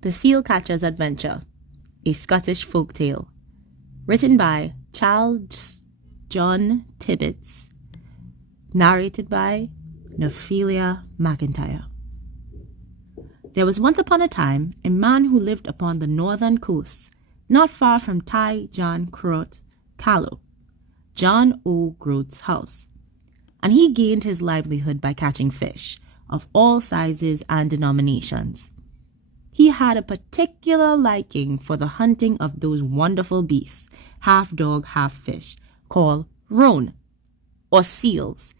The Seal Catcher's Adventure, a Scottish folk tale, written by Charles John Tibbets, narrated by Nafilia McIntyre. There was once upon a time a man who lived upon the northern coast, not far from Tai John Crot Callow, John O. Groat's house, and he gained his livelihood by catching fish of all sizes and denominations. He had a particular liking for the hunting of those wonderful beasts, half dog, half fish, called roan, or seals,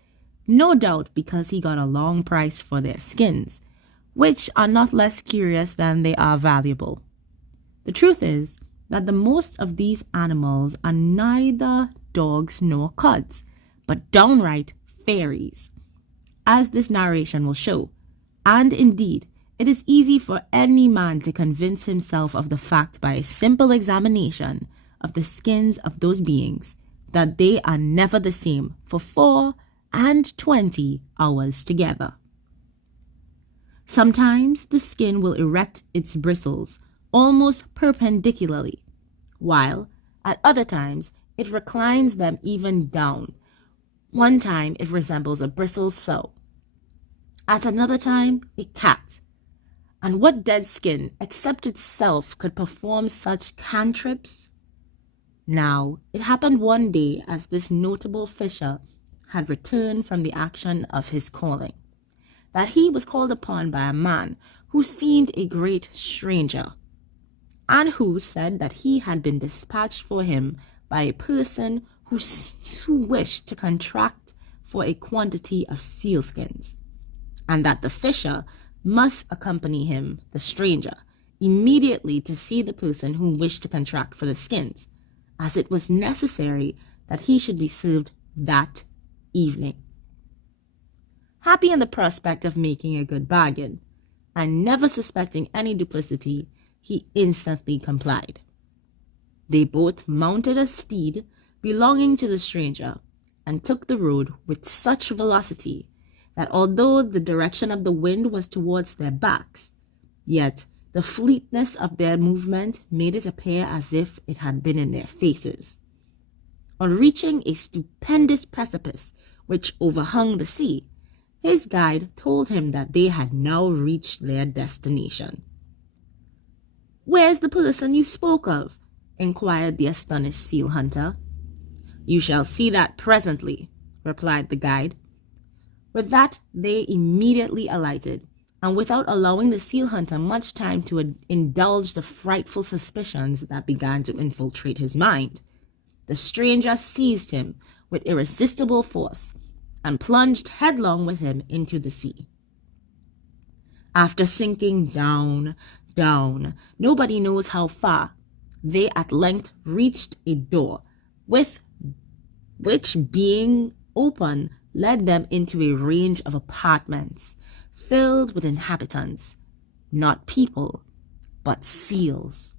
no doubt because he got a long price for their skins, which are not less curious than they are valuable. The truth is that the most of these animals are neither dogs nor cuds, but downright fairies, as this narration will show, and indeed, it is easy for any man to convince himself of the fact by a simple examination of the skins of those beings that they are never the same for 24 hours together. Sometimes the skin will erect its bristles almost perpendicularly, while at other times it reclines them even down. One time it resembles a bristle sow, at another time a cat. And what dead skin, except itself, could perform such cantrips? Now, it happened one day as this notable fisher had returned from the action of his calling, that he was called upon by a man who seemed a great stranger, and who said that he had been dispatched for him by a person who wished to contract for a quantity of sealskins, and that the fisher must accompany him, the stranger, immediately to see the person who wished to contract for the skins, as it was necessary that he should be served that evening. Happy in the prospect of making a good bargain, and never suspecting any duplicity, he instantly complied. They both mounted a steed belonging to the stranger, and took the road with such velocity that although the direction of the wind was towards their backs, yet the fleetness of their movement made it appear as if it had been in their faces. On reaching a stupendous precipice which overhung the sea, his guide told him that they had now reached their destination. "Where's the person you spoke of?" inquired the astonished seal hunter. "You shall see that presently," replied the guide. With that, they immediately alighted, and without allowing the seal hunter much time to indulge the frightful suspicions that began to infiltrate his mind, the stranger seized him with irresistible force and plunged headlong with him into the sea. After sinking down, nobody knows how far, they at length reached a door, which being open led them into a range of apartments filled with inhabitants, not people, but seals,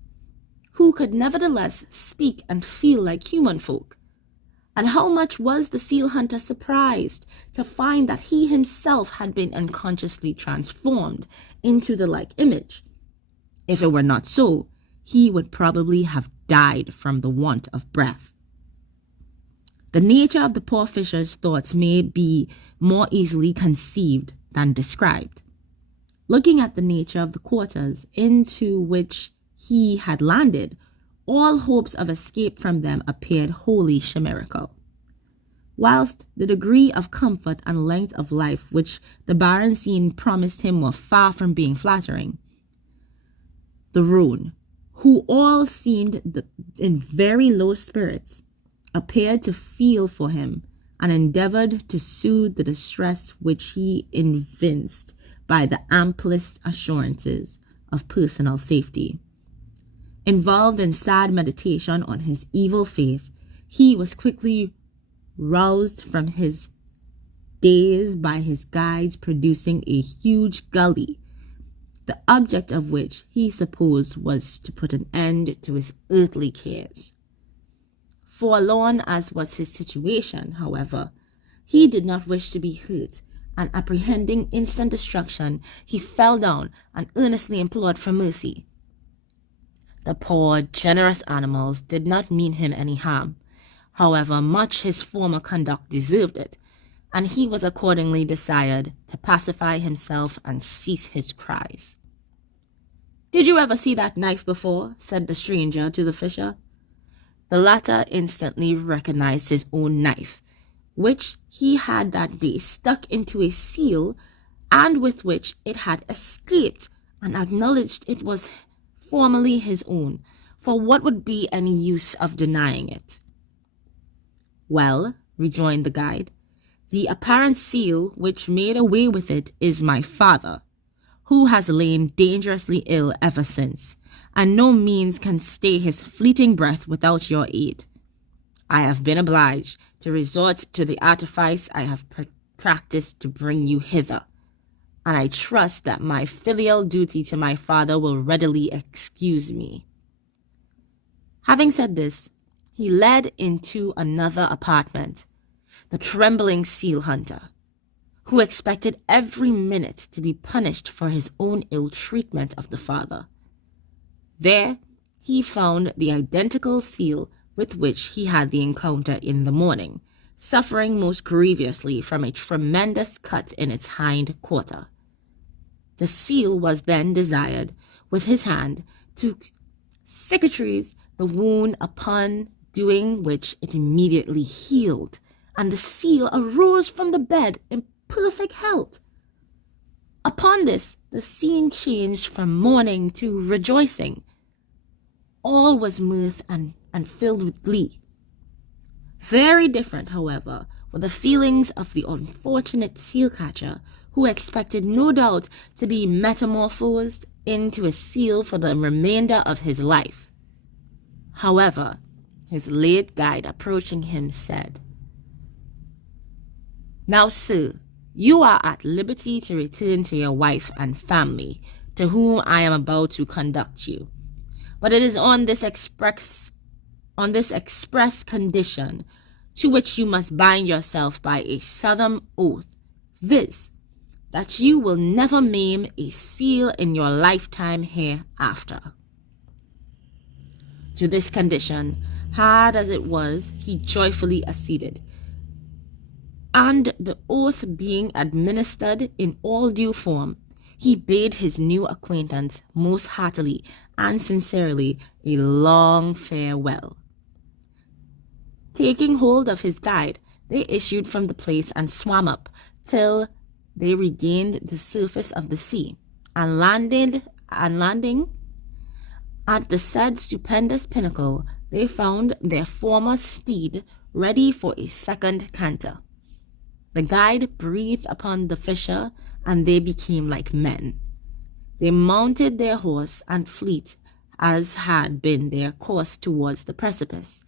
who could nevertheless speak and feel like human folk. And how much was the seal hunter surprised to find that he himself had been unconsciously transformed into the like image. If it were not so, he would probably have died from the want of breath. The nature of the poor fisher's thoughts may be more easily conceived than described. Looking at the nature of the quarters into which he had landed, all hopes of escape from them appeared wholly chimerical. Whilst the degree of comfort and length of life which the barren scene promised him were far from being flattering, the roan, who all seemed in very low spirits, appeared to feel for him and endeavored to soothe the distress which he evinced by the amplest assurances of personal safety. Involved in sad meditation on his evil faith, he was quickly roused from his daze by his guides producing a huge gully, the object of which he supposed was to put an end to his earthly cares. Forlorn as was his situation, however, he did not wish to be hurt, and apprehending instant destruction, he fell down and earnestly implored for mercy, The poor, generous animals did not mean him any harm. However much his former conduct deserved it, and he was accordingly desired to pacify himself and cease his cries. "Did you ever see that knife before?" said the stranger to the fisher. The latter instantly recognized his own knife, which he had that day stuck into a seal, and with which it had escaped, and acknowledged it was formerly his own, for what would be any use of denying it? "Well," rejoined the guide, "the apparent seal which made away with it is my father, who has lain dangerously ill ever since, and no means can stay his fleeting breath without your aid. I have been obliged to resort to the artifice I have practiced to bring you hither, and I trust that my filial duty to my father will readily excuse me." Having said this, he led into another apartment the trembling seal hunter, who expected every minute to be punished for his own ill treatment of the father. There he found the identical seal with which he had the encounter in the morning, suffering most grievously from a tremendous cut in its hind quarter. The seal was then desired, with his hand, to cicatrize the wound, upon doing which it immediately healed, and the seal arose from the bed in perfect health. Upon this, the scene changed from mourning to rejoicing. All was mirth and filled with glee. Very different, however, were the feelings of the unfortunate seal catcher, who expected no doubt to be metamorphosed into a seal for the remainder of his life. However, his late guide, approaching him, said, "Now, sir, you are at liberty to return to your wife and family, to whom I am about to conduct you. But it is on this express condition, to which you must bind yourself by a solemn oath, viz., that you will never maim a seal in your lifetime hereafter." To this condition, hard as it was, he joyfully acceded, and the oath being administered in all due form, he bade his new acquaintance most heartily and sincerely a long farewell. Taking hold of his guide, they issued from the place and swam up till they regained the surface of the sea, and landing at the said stupendous pinnacle, they found their former steed ready for a second canter. The guide breathed upon the fisher, and they became like men. They mounted their horse and fleet, as had been their course towards the precipice.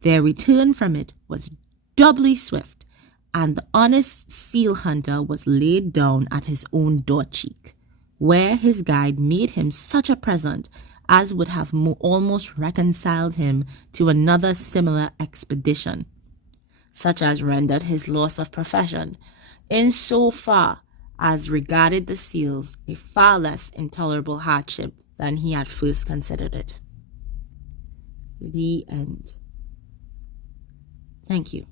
Their return from it was doubly swift, and the honest seal hunter was laid down at his own door cheek, where his guide made him such a present as would have almost reconciled him to another similar expedition, such as rendered his loss of profession, in so far as regarded the seals, a far less intolerable hardship than he had first considered it. The end. Thank you.